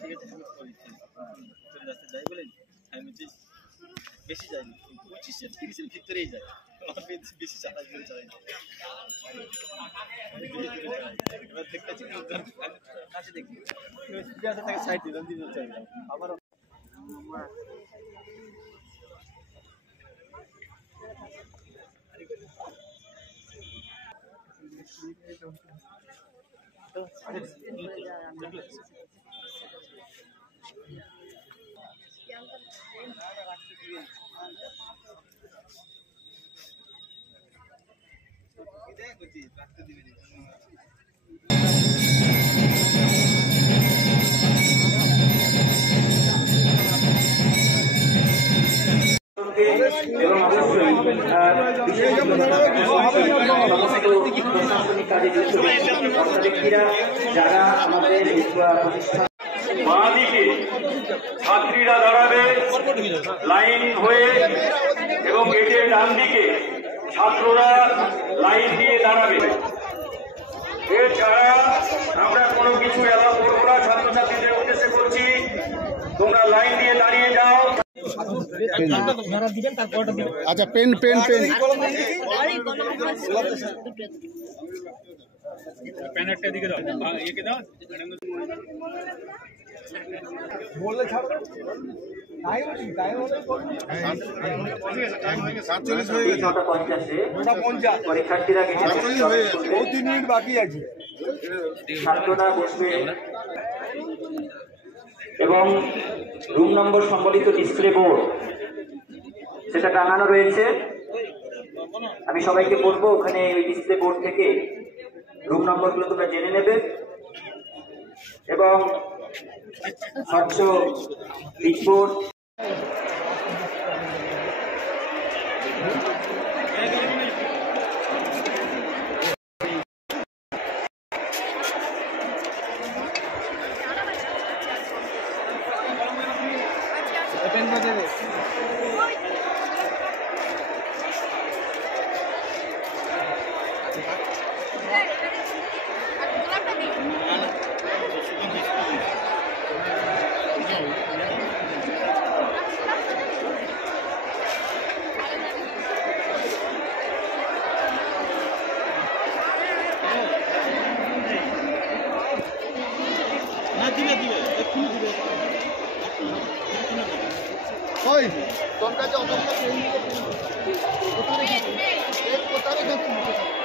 ঠিক আছে চলে যাচ্ছে যাই বলেন আমি বেশি যাইনি 25-30 এর ভিতরেই যায় বেশি চালাই এবার দেখতেছি কাছে দেখি তাকে সাইড দিলাম আবার যারা আমাদের বাঁদিকে ছাত্রীরা দাঁড়াবে লাইন হয়ে এবং গেটের ডান দিকে ছাত্ররা লাইন দিয়ে দাঁড়াবে। এছাড়া আমরা কোনো কিছু এলাও করবো না, ছাত্রছাত্রীদের উদ্দেশ্যে করছি তোমরা লাইন দিয়ে দাঁড়িয়ে যাও। আচ্ছা পেন পেন পেন প্যানেরটা দিকে দাও একে দাও বললে ছাড়ো পরীক্ষার্থীরা 3 মিনিট বাকি আছে। ছাত্ররা বসবে এবং রুম নম্বর সম্বলিত ডিসপ্লে বোর্ড সেটা টাঙানো রয়েছে। আমি সবাইকে বলবো ওখানে ওই ডিসপ্লে বোর্ড থেকে রুম নম্বরগুলো তোমরা জেনে নেবে এবং স্বচ্ছ লিখবোর্ড ওই তোর কাছে অত কোথায়